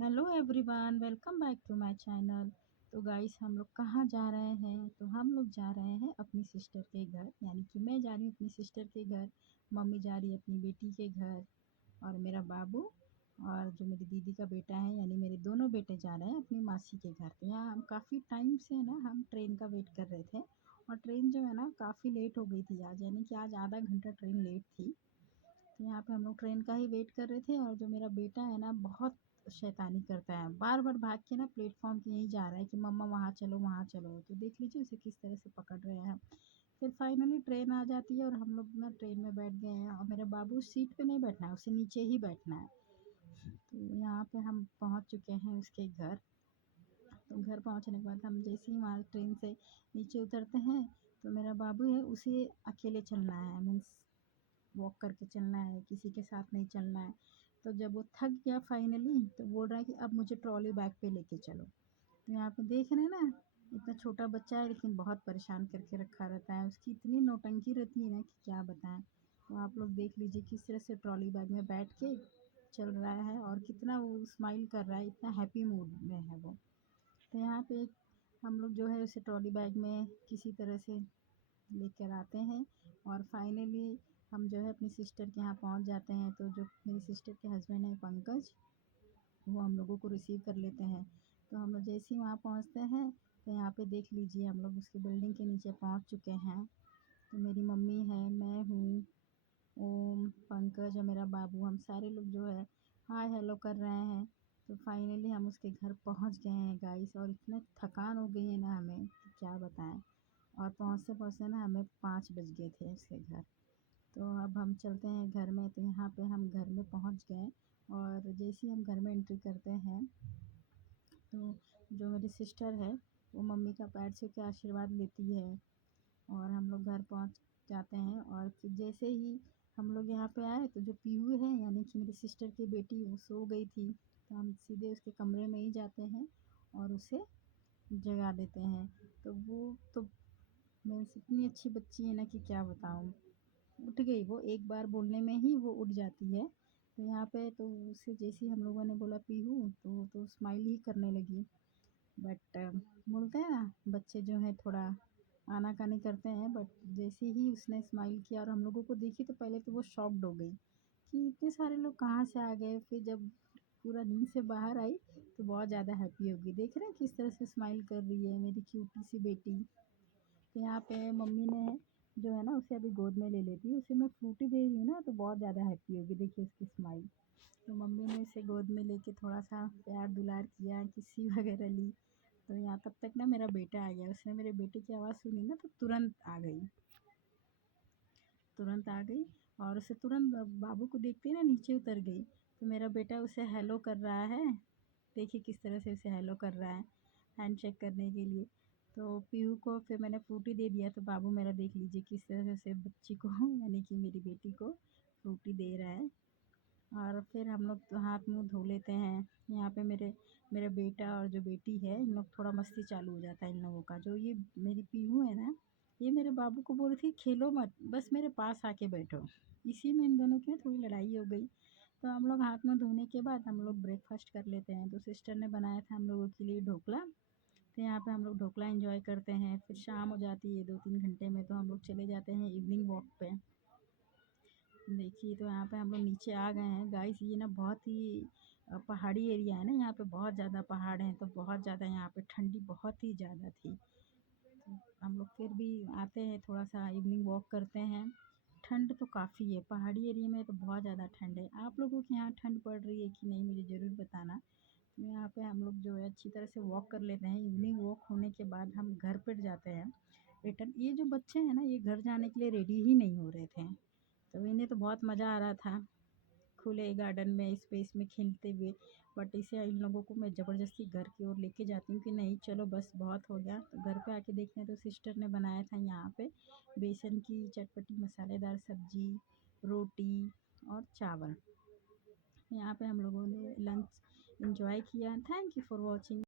Hello everyone, welcome back to my channel. तो guys, हम लोग कहाँ जा रहे हैं? तो हम लोग जा रहे हैं अपनी सिस्टर के घर, यानी कि मैं जा रही हूँ अपनी सिस्टर के घर, मम्मी जा रही है अपनी बेटी के घर, और मेरा बाबू और जो मेरी दीदी का बेटा है, यानी मेरे दोनों बेटे जा रहे हैं अपनी मासी के घर। तो यहाँ हम काफ़ी टाइम से है ना, हम ट्रेन का वेट कर रहे थे, और ट्रेन जो है ना काफ़ी लेट हो गई थी आज, यानी कि आज आधा घंटा ट्रेन लेट थी। तो यहाँ पे हम लोग ट्रेन का ही वेट कर रहे थे, और जो मेरा बेटा है ना बहुत शैतानी करता है, बार बार भाग के ना प्लेटफॉर्म पे यहीं जा रहा है कि मम्मा वहाँ चलो वहाँ चलो। तो देख लीजिए उसे किस तरह से पकड़ रहे हैं। फिर फाइनली ट्रेन आ जाती है और हम लोग ना ट्रेन में बैठ गए हैं, और मेरा बाबू सीट पे नहीं बैठना है, उसे नीचे ही बैठना है। तो यहाँ पे हम पहुँच चुके हैं उसके घर। तो घर पहुँचने के बाद हम जैसे ही वहाँ ट्रेन से नीचे उतरते हैं, तो मेरा बाबू है उसे अकेले चलना है, मीन्स वॉक करके चलना है, किसी के साथ नहीं चलना है। तो जब वो थक गया फाइनली, तो बोल रहा है कि अब मुझे ट्रॉली बैग पे लेके चलो। तो यहाँ पे देख रहे हैं ना, इतना छोटा बच्चा है लेकिन बहुत परेशान करके रखा रहता है, उसकी इतनी नौटंकी रहती है ना कि क्या बताएं। तो आप लोग देख लीजिए किस तरह से ट्रॉली बैग में बैठ के चल रहा है, और कितना वो स्माइल कर रहा है, इतना हैप्पी मूड में है वो। तो यहाँ पे हम लोग जो है उसे ट्रॉली बैग में किसी तरह से लेकर आते हैं, और फाइनली हम जो है अपनी सिस्टर के यहाँ पहुँच जाते हैं। तो जो मेरी सिस्टर के हस्बैंड हैं पंकज, वो हम लोगों को रिसीव कर लेते हैं। तो हम लोग जैसे ही वहाँ पहुँचते हैं, तो यहाँ पे देख लीजिए हम लोग उसकी बिल्डिंग के नीचे पहुँच चुके हैं। तो मेरी मम्मी है, मैं हूँ, ओम, पंकज और मेरा बाबू, हम सारे लोग जो है हाय हेलो कर रहे हैं। तो फाइनली हम उसके घर पहुँच गए हैं गाइस, और इतना थकान हो गई है ना हमें कि क्या बताएं। और पहुँचते पहुँचते ना हमें 5 बज गए थे उसके घर। तो अब हम चलते हैं घर में। तो यहाँ पे हम घर में पहुँच गए, और जैसे ही हम घर में एंट्री करते हैं, तो जो मेरी सिस्टर है वो मम्मी का पैर छू के आशीर्वाद लेती है, और हम लोग घर पहुँच जाते हैं। और फिर जैसे ही हम लोग यहाँ पे आए, तो जो पीहू है यानी कि मेरी सिस्टर की बेटी, वो सो गई थी। तो हम सीधे उसके कमरे में ही जाते हैं और उसे जगा देते हैं। तो वो तो मीन्स इतनी अच्छी बच्ची है ना कि क्या बताऊँ। उठ गई वो, एक बार बोलने में ही वो उठ जाती है। तो यहाँ पे तो उसे जैसे ही हम लोगों ने बोला पीहू, तो वो तो स्माइल ही करने लगी। बट बोलते हैं ना बच्चे जो हैं थोड़ा आनाकानी करते हैं, बट जैसे ही उसने स्माइल किया और हम लोगों को देखी, तो पहले तो वो शॉक्ड हो गई कि इतने सारे लोग कहाँ से आ गए। फिर जब पूरा नींद से बाहर आई, तो बहुत ज़्यादा हैप्पी हो गई। देख रहे हैं किस तरह से स्माइल कर रही है मेरी क्यूटी सी बेटी। तो यहाँ पे मम्मी ने जो है ना उसे अभी गोद में ले लेती, उसे मैं फ्रूटी दे रही हूँ ना, तो बहुत ज़्यादा हैप्पी होगी, देखिए उसकी स्माइल। तो मम्मी ने उसे गोद में लेके थोड़ा सा प्यार दुलार किया, किस्सी वगैरह ली। तो यहाँ तब तक ना मेरा बेटा आ गया, उसने मेरे बेटे की आवाज़ सुनी ना, तो तुरंत आ गई, और उसे तुरंत बाबू को देखते ही ना नीचे उतर गई। तो मेरा बेटा उसे हेलो कर रहा है, देखिए किस तरह से उसे हेलो कर रहा है हैंडशेक करने के लिए। तो पीहू को फिर मैंने फ्रूटी दे दिया, तो बाबू मेरा देख लीजिए किस तरह से बच्ची को यानी कि मेरी बेटी को फ्रूटी दे रहा है। और फिर हम लोग तो हाथ मुंह धो लेते हैं। यहाँ पे मेरा बेटा और जो बेटी है, इन लोग थोड़ा मस्ती चालू हो जाता है इन लोगों का। जो ये मेरी पीहू है ना, ये मेरे बाबू को बोल रही थी खेलो मत, बस मेरे पास आके बैठो। इसी में इन दोनों की ना थोड़ी लड़ाई हो गई। तो हम लोग हाथ मुंह धोने के बाद हम लोग ब्रेकफास्ट कर लेते हैं। तो सिस्टर ने बनाया था हम लोगों के लिए ढोकला। तो यहाँ पे हम लोग ढोकला एंजॉय करते हैं। फिर शाम हो जाती है 2-3 घंटे में, तो हम लोग चले जाते हैं इवनिंग वॉक पे। देखिए तो यहाँ पे हम लोग नीचे आ गए हैं गाइस। ये ना बहुत ही पहाड़ी एरिया है ना, यहाँ पे बहुत ज़्यादा पहाड़ हैं, तो बहुत ज़्यादा यहाँ पे ठंडी बहुत ही ज़्यादा थी। तो हम लोग फिर भी आते हैं, थोड़ा सा इवनिंग वॉक करते हैं। ठंड तो काफ़ी है पहाड़ी एरिया में, तो बहुत ज़्यादा ठंड है। आप लोगों के यहाँ ठंड पड़ रही है कि नहीं, मुझे ज़रूर बताना। तो यहाँ पे हम लोग जो है अच्छी तरह से वॉक कर लेते हैं। इवनिंग वॉक होने के बाद हम घर पर जाते हैं रिटर्न। ये जो बच्चे हैं ना, ये घर जाने के लिए रेडी ही नहीं हो रहे थे। तो इन्हें तो बहुत मज़ा आ रहा था खुले गार्डन में, स्पेस में खेलते हुए। बट इसे इन लोगों को मैं ज़बरदस्ती घर की ओर लेके जाती हूँ कि नहीं चलो बस बहुत हो गया। तो घर पे आके देखते हैं, तो सिस्टर ने बनाया था यहाँ पे बेसन की चटपटी मसालेदार सब्जी, रोटी और चावल। यहाँ पे हम लोगों ने लंच एंजॉय किया। Thank you for watching.